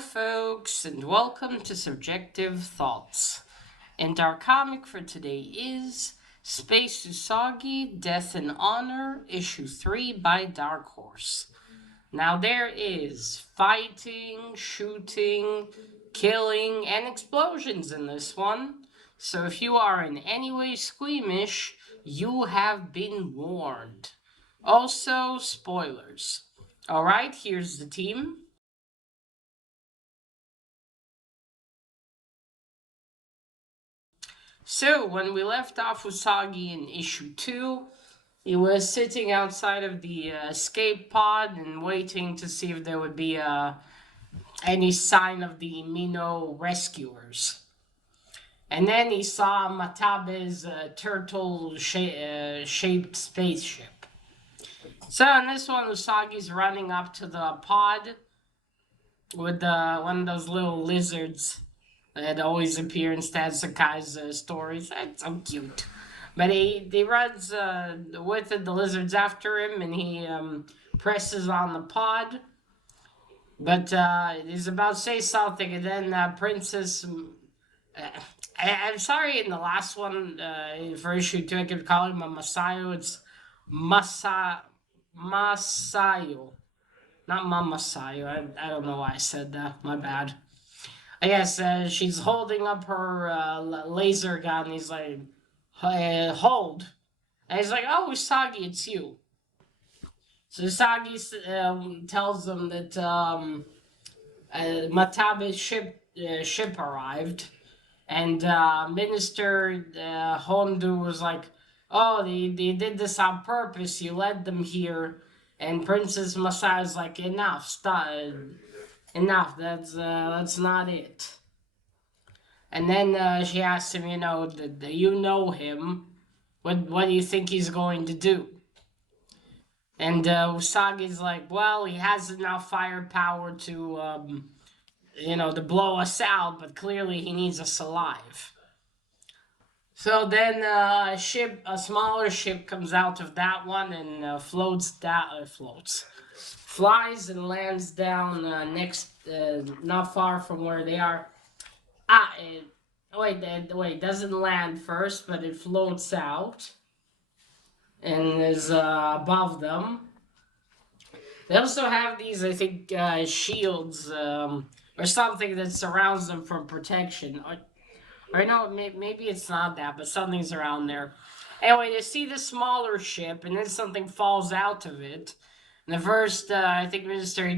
folks, and welcome to Subjective Thoughts. And our comic for today is Space Usagi, Death and Honor, Issue 3 by Dark Horse. Now, there is fighting, shooting, killing, and explosions in this one. So, if you are in any way squeamish, you have been warned. Also, spoilers. Alright, here's the team. So, when we left off Usagi in issue 2, he was sitting outside of the escape pod and waiting to see if there would be any sign of the Mino rescuers. And then he saw Matabe's turtle-shaped spaceship. So in this one, Usagi's running up to the pod with one of those little lizards that always appear in Stan Sakai's stories. That's so cute. But he runs with it, the lizard's after him, and he presses on the pod. But he's about to say something, and then Princess... I'm sorry, in the last one, for issue 2, I kept calling him a Masayo. It's Masayo. Not Mamasayo. I don't know why I said that. My bad. I guess she's holding up her laser gun. He's like, hold. And he's like, oh, Usagi, it's you. So Usagi tells them that Matabe's ship arrived. And Minister Hondu was like, oh, they did this on purpose. You led them here. And Princess Masayo's like, enough, stop. Enough, that's not it. And then she asked him, you know him. What do you think he's going to do? And Usagi's like, well, he has enough firepower to, to blow us out, but clearly he needs us alive. So then a smaller ship comes out of that one and flies and lands down not far from where they are. Wait, doesn't land first, but it floats out and is above them. They also have these, I think, shields or something that surrounds them from protection. Or no, maybe it's not that, but something's around there. Anyway, you see the smaller ship, and then something falls out of it. And the first, I think Minister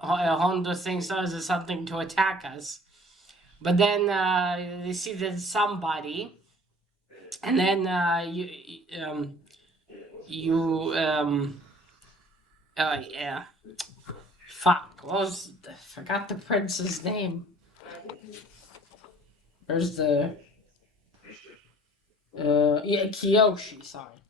Hondo thinks is something to attack us. But then they see that it's somebody. And then yeah. Fuck, forgot the prince's name. Where's the... Kiyoshi, sorry.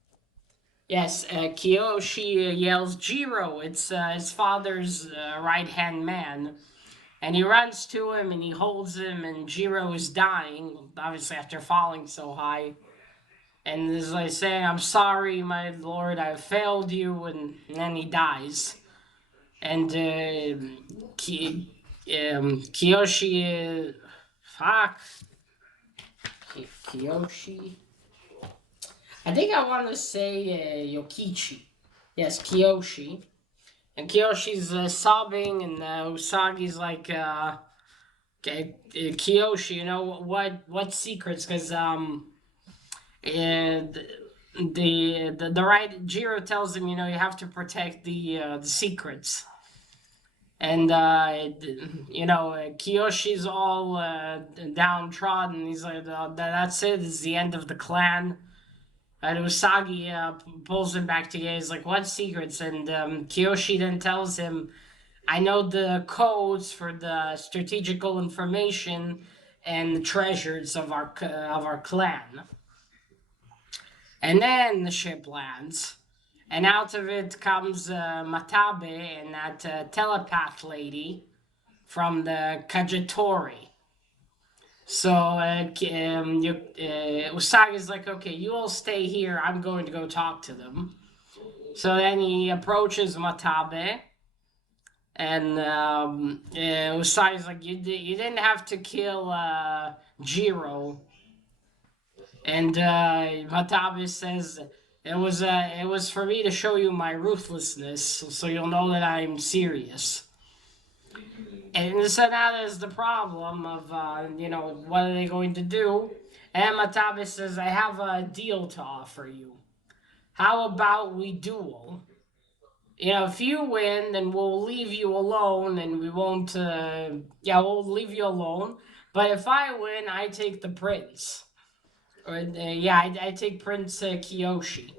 Yes, Kiyoshi yells, Jiro, it's his father's right-hand man. And he runs to him and he holds him, and Jiro is dying, obviously after falling so high. And is like saying, I'm sorry, my lord, I failed you, and then he dies. And Kiyoshi... fuck. Kiyoshi. I think I want to say Yokichi. Yes, Kiyoshi. And Kiyoshi's sobbing, and Usagi's like, Kiyoshi, what secrets? Because the right Jiro tells him, you have to protect the secrets. And, Kiyoshi's all downtrodden. He's like, that's it. It's the end of the clan. And Usagi pulls him back together. He's like, what secrets? And Kiyoshi then tells him, I know the codes for the strategical information and the treasures of our clan. And then the ship lands. And out of it comes Matabe and that telepath lady from the Kagetori. So Usagi's like, okay, you all stay here. I'm going to go talk to them. So then he approaches Matabe. And Usagi's like, you didn't have to kill Jiro. And Matabe says, it was for me to show you my ruthlessness, so you'll know that I'm serious. And so now there's the problem of, what are they going to do? And Matabe says, I have a deal to offer you. How about we duel? If you win, then we'll leave you alone and we won't, we'll leave you alone. But if I win, I take the prince. I take Prince Kiyoshi.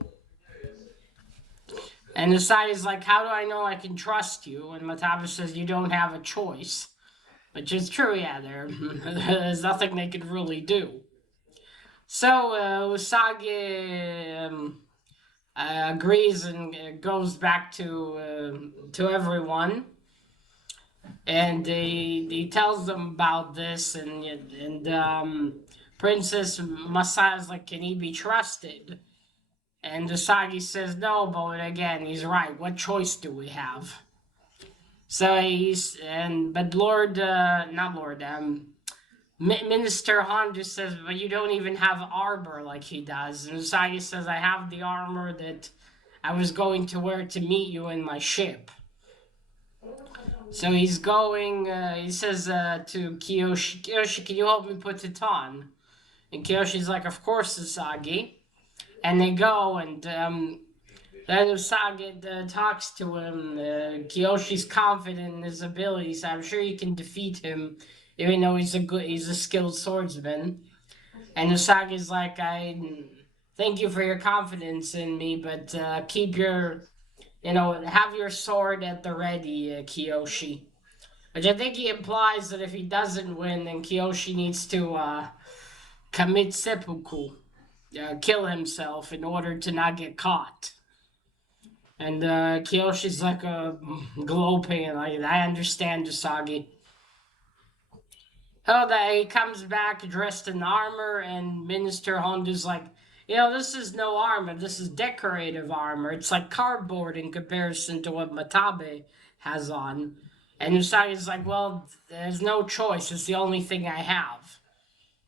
And Usagi's like, how do I know I can trust you? And Matabe says, you don't have a choice. Which is true, yeah, there's nothing they could really do. So Usagi agrees and goes back to everyone, and he tells them about this, and Princess Masaya's like, can he be trusted? And Usagi says no, but again, he's right. What choice do we have? So but Lord, not Lord, Minister Han just says, but you don't even have armor like he does. And Usagi says, I have the armor that I was going to wear to meet you in my ship. So he's going, he says to Kiyoshi, Kiyoshi, can you help me put it on? And Kiyoshi's like, of course, Usagi. And they go, and then Usagi talks to him. Kiyoshi's confident in his abilities. I'm sure he can defeat him, even though he's a skilled swordsman. And Usagi's like, I thank you for your confidence in me, but keep have your sword at the ready, Kiyoshi. Which I think he implies that if he doesn't win, then Kiyoshi needs to commit seppuku, kill himself in order to not get caught. And Kiyoshi's like a glow-ping, like, I understand, Usagi. Oh, that he comes back dressed in armor, and Minister Honda's like, this is no armor, this is decorative armor. It's like cardboard in comparison to what Matabe has on. And Usagi's like, well, there's no choice, it's the only thing I have.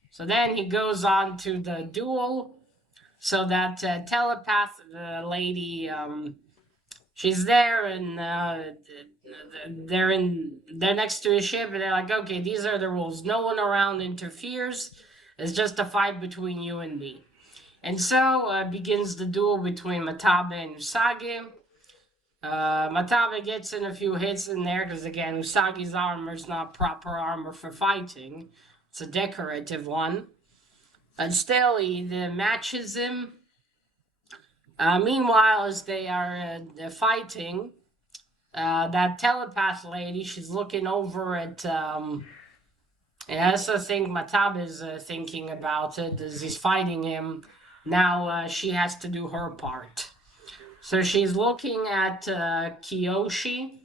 So then he goes on to the duel, so that telepath lady, she's there, and they're next to a ship, and they're like, okay, these are the rules. No one around interferes. It's just a fight between you and me. And so begins the duel between Matabe and Usagi. Matabe gets in a few hits in there because, again, Usagi's armor is not proper armor for fighting. It's a decorative one. But still, he matches him. Meanwhile, as they are fighting, that telepath lady, she's looking over at, and I also think Matabe is thinking about it as he's fighting him. Now she has to do her part. So she's looking at Kiyoshi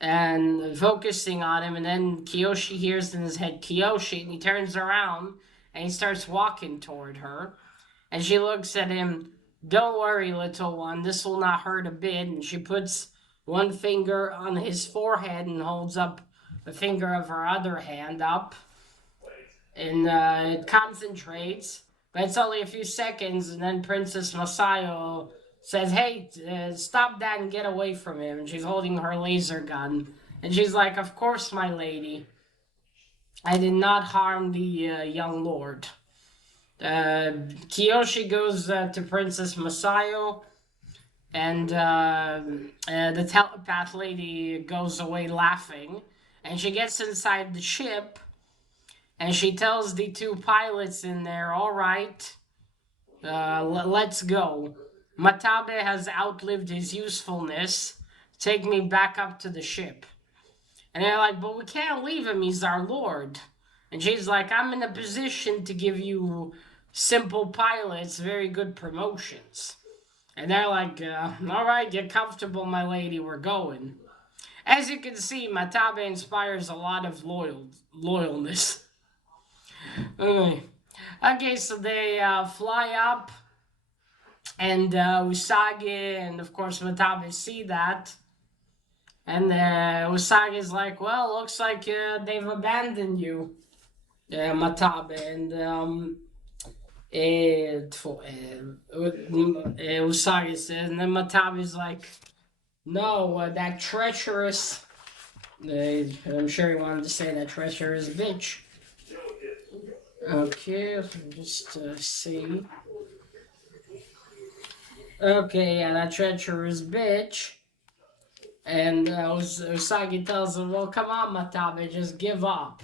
and focusing on him, and then Kiyoshi hears in his head Kiyoshi, and he turns around and he starts walking toward her. And she looks at him, don't worry, little one, this will not hurt a bit. And she puts one finger on his forehead and holds up the finger of her other hand up. And it concentrates. But it's only a few seconds, and then Princess Masayo says, hey, stop that and get away from him. And she's holding her laser gun. And she's like, of course, my lady. I did not harm the young lord. Kiyoshi goes to Princess Masayo, and the telepath lady goes away laughing, and she gets inside the ship, and she tells the two pilots in there, all right, let's go. Matabe has outlived his usefulness. Take me back up to the ship. And they're like, but we can't leave him, he's our lord. And she's like, I'm in a position to give you simple pilots very good promotions. And they're like, all right, get comfortable, my lady, we're going. As you can see, Matabe inspires a lot of loyalness. Okay, so they fly up, and Usagi and, of course, Matabe see that. And Usagi's like, well, looks like they've abandoned you, Matabe. And Usagi says, and then Matabe's like, no, that treacherous. I'm sure he wanted to say that treacherous bitch. Okay, let me just see. Okay, yeah, that treacherous bitch. And Usagi tells him, well, come on, Matabe, just give up.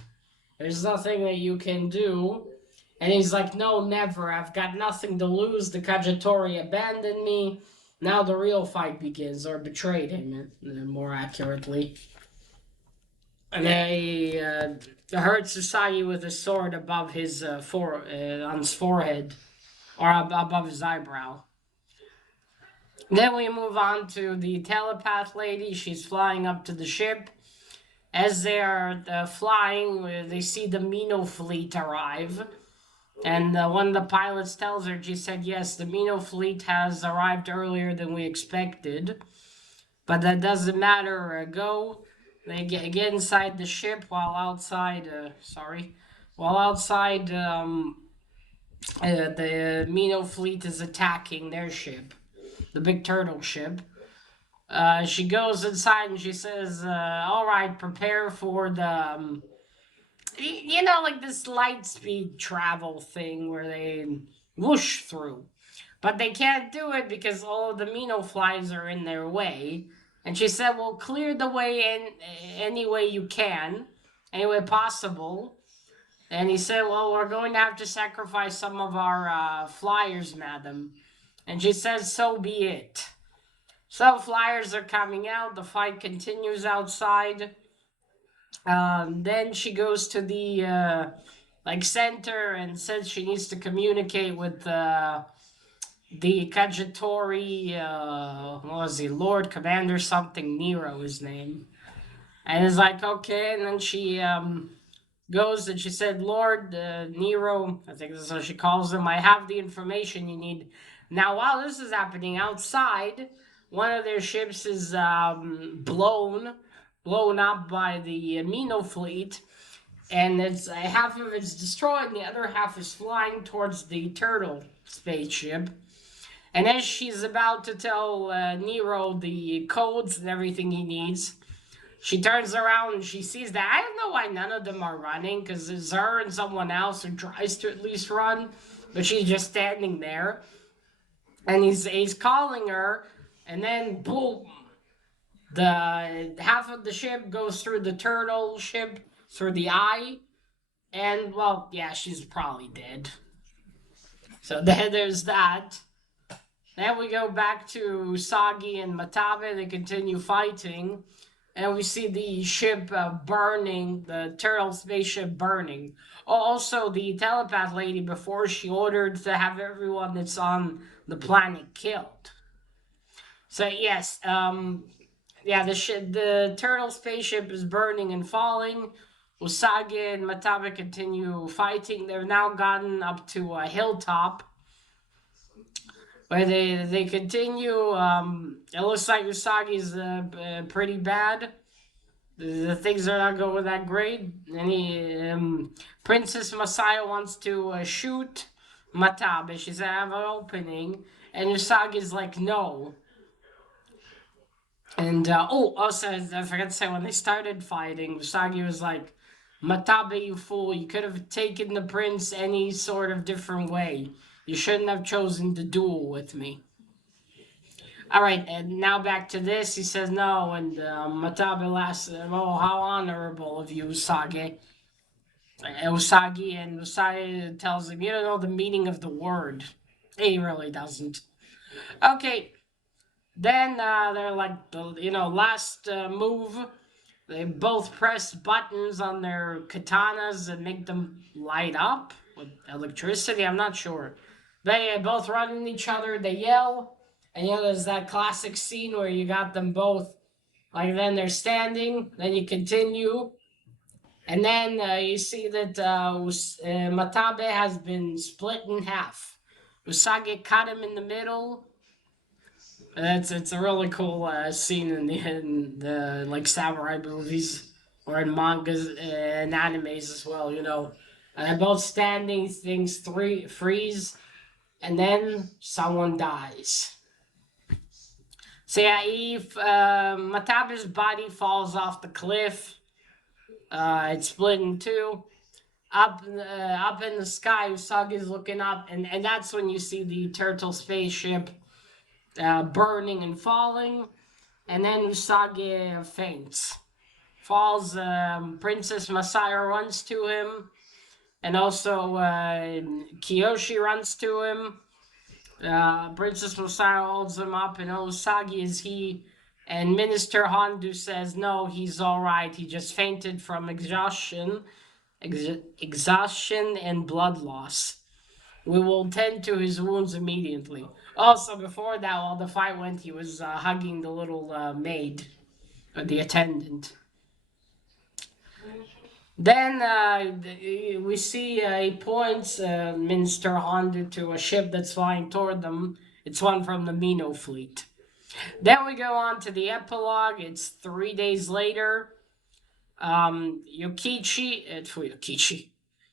There's nothing that you can do. And he's like, no, never. I've got nothing to lose. The Kagetori abandoned me. Now the real fight begins, or betrayed him, more accurately. And he hurts Usagi with a sword above his on his forehead, or above his eyebrow. Then we move on to the telepath lady. She's flying up to the ship. As they are flying, they see the Mino fleet arrive. And one of the pilots tells her, she said, yes, the Mino fleet has arrived earlier than we expected. But that doesn't matter. Go. They get inside the ship while outside, the Mino fleet is attacking their ship, the big turtle ship. She goes inside and she says, all right, prepare for the, like this light speed travel thing where they whoosh through. But they can't do it because all of the Mino flies are in their way. And she said, well, clear the way in any way you can, any way possible. And he said, well, we're going to have to sacrifice some of our flyers, madam. And she says, so be it. So flyers are coming out. The fight continues outside. Then she goes to the center and says she needs to communicate with the Kagetori. What was he? Lord Commander something Nero, his name. And it's like, okay. And then she goes and she said, Lord Nero, I think this is how she calls him, I have the information you need. Now, while this is happening outside, one of their ships is blown up by the Mino fleet, and it's half of it's destroyed, and the other half is flying towards the turtle spaceship. And as she's about to tell Nero the codes and everything he needs, she turns around and she sees that I don't know why none of them are running, because it's her and someone else who tries to at least run, but she's just standing there. And he's calling her, and then boom, the half of the ship goes through the turtle ship through the eye, and well, yeah, she's probably dead. So there's that. Then we go back to Sagi and Matabe. They continue fighting. And we see the ship burning, the turtle spaceship burning. Also, the telepath lady, before she ordered to have everyone that's on the planet killed. So yes, yeah, the turtle spaceship is burning and falling. Usagi and Matabe continue fighting. They've now gotten up to a hilltop where they continue. It looks like Usagi's pretty bad. The things are not going that great. And Princess Masaya wants to shoot Matabe. She said, I have an opening. And Usagi's like, no. And, also, I forgot to say, when they started fighting, Usagi was like, Matabe, you fool, you could have taken the prince any sort of different way. You shouldn't have chosen to duel with me. Alright, and now back to this. He says no, and Matabe asks him, oh, how honorable of you, Usagi. And Usagi tells him, you don't know the meaning of the word. He really doesn't. Okay, then they're like, last move. They both press buttons on their katanas and make them light up with electricity. I'm not sure. They both run in each other. They yell. And there's that classic scene where you got them both, like, then they're standing. Then you continue. And then you see that Matabe has been split in half. Usagi cut him in the middle. That's it's a really cool scene in the like samurai movies or in mangas and animes as well. You know, both standing things three freeze and then someone dies. So yeah, if Matabe's body falls off the cliff, it's split in two. Up in the sky, Usagi's looking up, and that's when you see the turtle spaceship burning and falling. And then Usagi faints, falls. Princess Masaya runs to him, and also Kiyoshi runs to him. Princess Masaya holds him up, and Usagi is he. And Minister Hondu says no, he's all right. He just fainted from exhaustion and blood loss. We will tend to his wounds immediately. Also, before that, while the fight went, he was hugging the little maid, the attendant. Then we see he points Minister Honda to a ship that's flying toward them. It's one from the Mino fleet. Then we go on to the epilogue. It's 3 days later. Yokichi.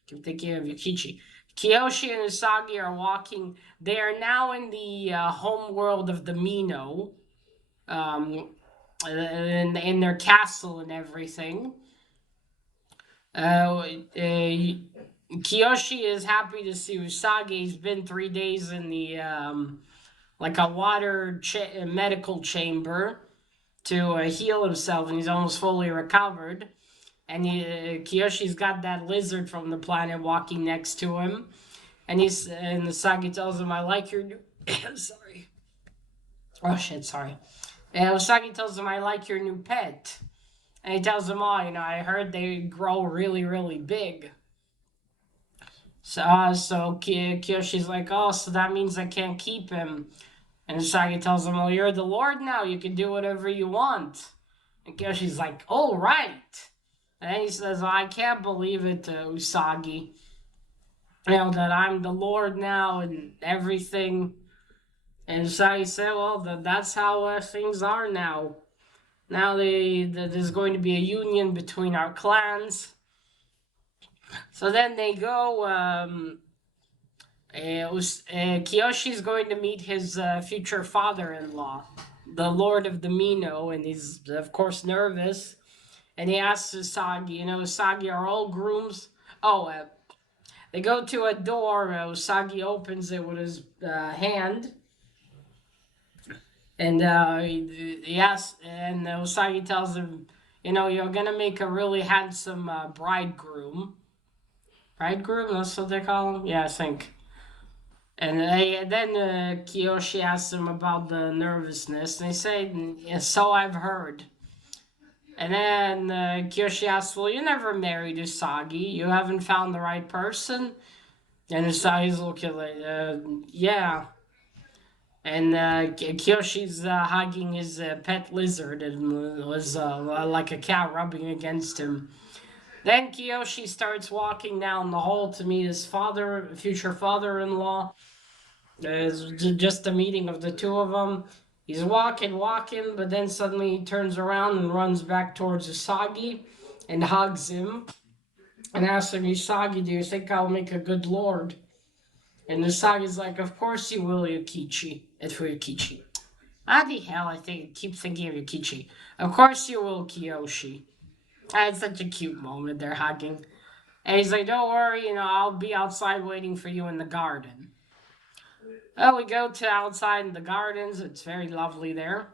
Keep thinking of Yokichi. Kiyoshi and Usagi are walking. They are now in the home world of the Mino, in their castle and everything. Kiyoshi is happy to see Usagi. He's been 3 days in the like a medical chamber to heal himself, and he's almost fully recovered. And Kiyoshi's got that lizard from the planet walking next to him, and Usagi tells him, "I like your new." Sorry. Oh shit! Sorry. And Usagi tells him, "I like your new pet." And he tells them all, I heard they grow really, really big. So Kiyoshi's like, oh, so that means I can't keep him. And Usagi tells him, well, you're the Lord now. You can do whatever you want. And Kiyoshi's like, oh, right. And then he says, I can't believe it, Usagi. That I'm the Lord now and everything. And Usagi said, well, that's how things are now. Now there's going to be a union between our clans. So then they go. Kiyoshi's going to meet his future father-in-law, the Lord of the Mino, and he's of course nervous. And he asks Usagi, Usagi, are all grooms? Oh, they go to a door. Usagi opens it with his hand, and he asks, and Usagi tells him, you're gonna make a really handsome bridegroom. Bridegroom, that's what they call him. Yeah, I think. Then Kiyoshi asks him about the nervousness, and they say, "Yeah, so I've heard." And then Kiyoshi asks, well, you never married Usagi. You haven't found the right person? And Usagi's looking like, yeah. And Kiyoshi's hugging his pet lizard and was like a cat rubbing against him. Then Kiyoshi starts walking down the hall to meet his future father-in-law. It's just a meeting of the two of them. He's walking, but then suddenly he turns around and runs back towards Usagi and hugs him and asks him, Usagi, do you think I'll make a good lord? And Usagi's like, of course you will, Yukichi. It's for Yukichi. How the hell keep thinking of Yukichi. Of course you will, Kiyoshi. It's such a cute moment. They're hugging. And he's like, don't worry, I'll be outside waiting for you in the garden. Well, we go to outside in the gardens. It's very lovely there.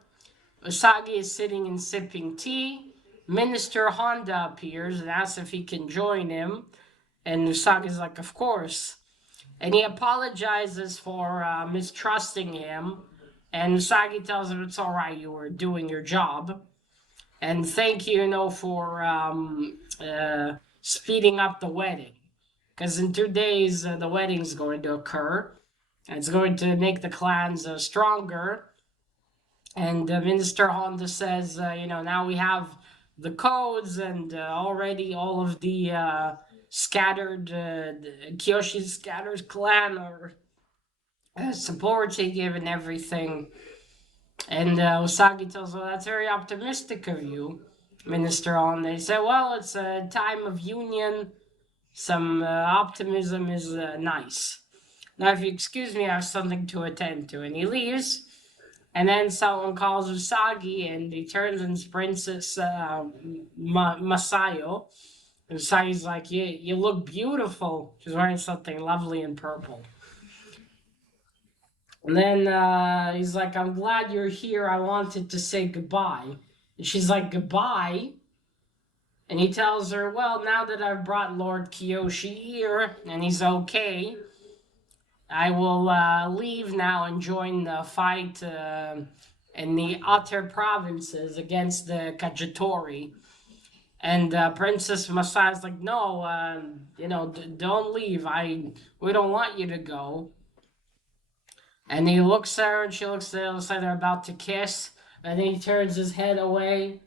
Usagi is sitting and sipping tea. Minister Honda appears and asks if he can join him. And Usagi's like, of course. And he apologizes for mistrusting him. And Usagi tells him it's all right, you were doing your job. And thank you, for speeding up the wedding. Because in 2 days, the wedding's going to occur. And it's going to make the clans stronger. And Minister Honda says, now we have the codes and already all of the scattered, Kiyoshi's scattered clan are supporting him and everything. And Usagi tells her, that's very optimistic of you, Minister On. They say, well, it's a time of union. Some optimism is nice. Now, if you excuse me, I have something to attend to. And he leaves. And then someone calls Usagi, and he turns into Princess Masayo. And Usagi's like, you look beautiful. She's wearing something lovely in purple. And then he's like, I'm glad you're here. I wanted to say goodbye. And she's like, goodbye? And he tells her, well, now that I've brought Lord Kiyoshi here and he's okay, I will leave now and join the fight in the outer provinces against the Kajitori. And Princess Masaya's like, no, don't leave. We don't want you to go. And he looks at her, and she looks at him, looks like they're about to kiss. And then he turns his head away.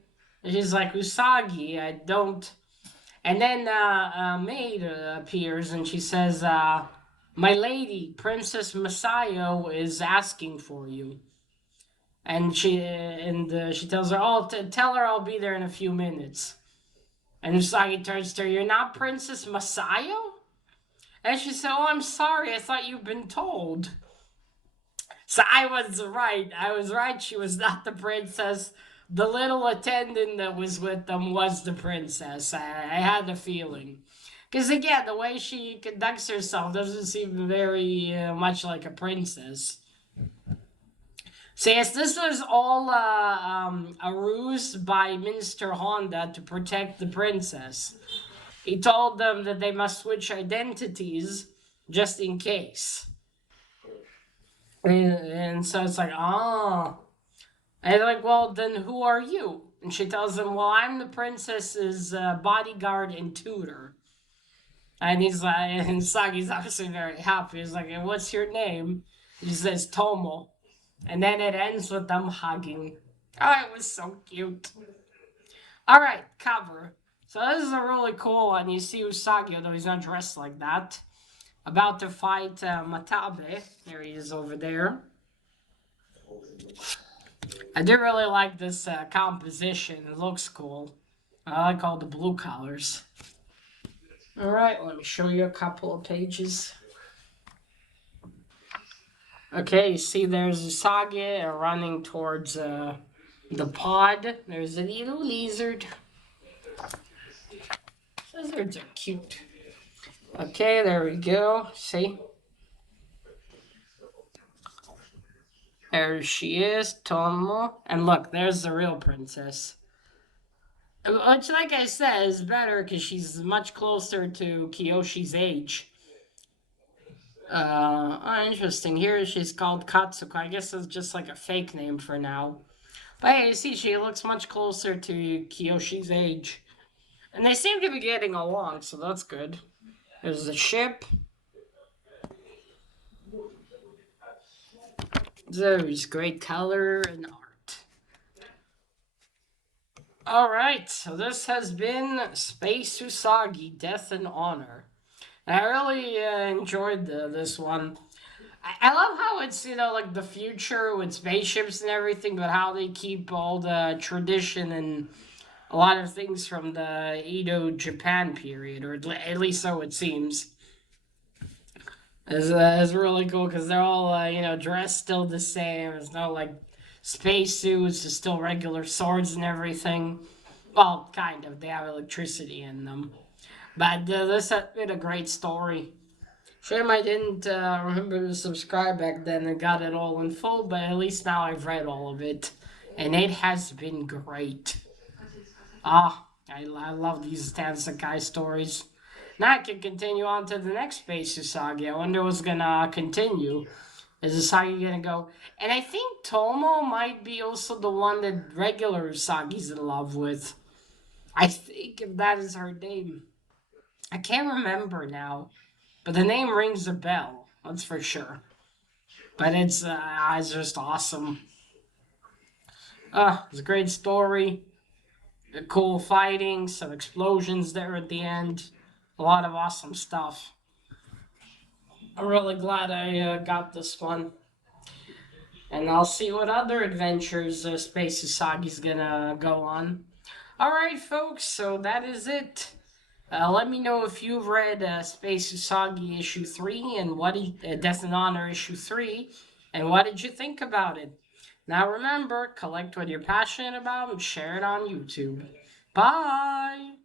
And she's like, Usagi, I don't. And then a maid appears, and she says, my lady, Princess Masayo, is asking for you. And she tells her, oh, tell her I'll be there in a few minutes. And Usagi turns to her, you're not Princess Masayo? And she said, oh, I'm sorry, I thought you'd been told. So I was right. I was right. She was not the princess. The little attendant that was with them was the princess. I had a feeling. Because again, the way she conducts herself doesn't seem very much like a princess. So yes, this was all a ruse by Minister Honda to protect the princess. He told them that they must switch identities just in case. And so it's like, oh. And they're like, well, then who are you? And she tells him, well, I'm the princess's bodyguard and tutor. And he's like, and Sagi's obviously very happy. He's like, and what's your name? He says, Tomo. And then it ends with them hugging. Oh, it was so cute. All right, cover. So this is a really cool one. You see Usagi, although he's not dressed like that, about to fight Matabe. There he is over there. I do really like this composition. It looks cool. I like all the blue colors. Alright, let me show you a couple of pages. Okay, you see there's Usagi running towards the pod. There's a little lizard. Lizards are cute. Okay, there we go. See? There she is, Tomo. And look, there's the real princess. Which, like I said, is better because she's much closer to Kiyoshi's age. Interesting. Here she's called Katsuko. I guess it's just like a fake name for now. But hey, you see, she looks much closer to Kiyoshi's age. And they seem to be getting along, so that's good. There's the ship. There's great color and art. Alright, so this has been Space Usagi, Death and Honor. And I really enjoyed this one. I love how it's, like the future with spaceships and everything, but how they keep all the tradition and a lot of things from the Edo Japan period, or at least so it seems. It's really cool because they're all, dressed still the same. There's no, like, spacesuits, it's still regular swords and everything. Well, kind of. They have electricity in them. But this has been a great story. Shame I didn't remember to subscribe back then and got it all in full, but at least now I've read all of it. And it has been great. I love these Tansakai stories. Now I can continue on to the next Space Usagi. I wonder what's gonna continue. Is Usagi gonna go? And I think Tomo might be also the one that regular Usagi's in love with. I think if that is her name. I can't remember now. But the name rings a bell, that's for sure. But it's just awesome. It's a great story. Cool fighting, some explosions there at the end. A lot of awesome stuff. I'm really glad I got this one. And I'll see what other adventures Space Usagi's gonna go on. Alright, folks, so that is it. Let me know if you've read Space Usagi issue 3 and Death and Honor issue 3, and what did you think about it? Now remember, collect what you're passionate about and share it on YouTube. Bye!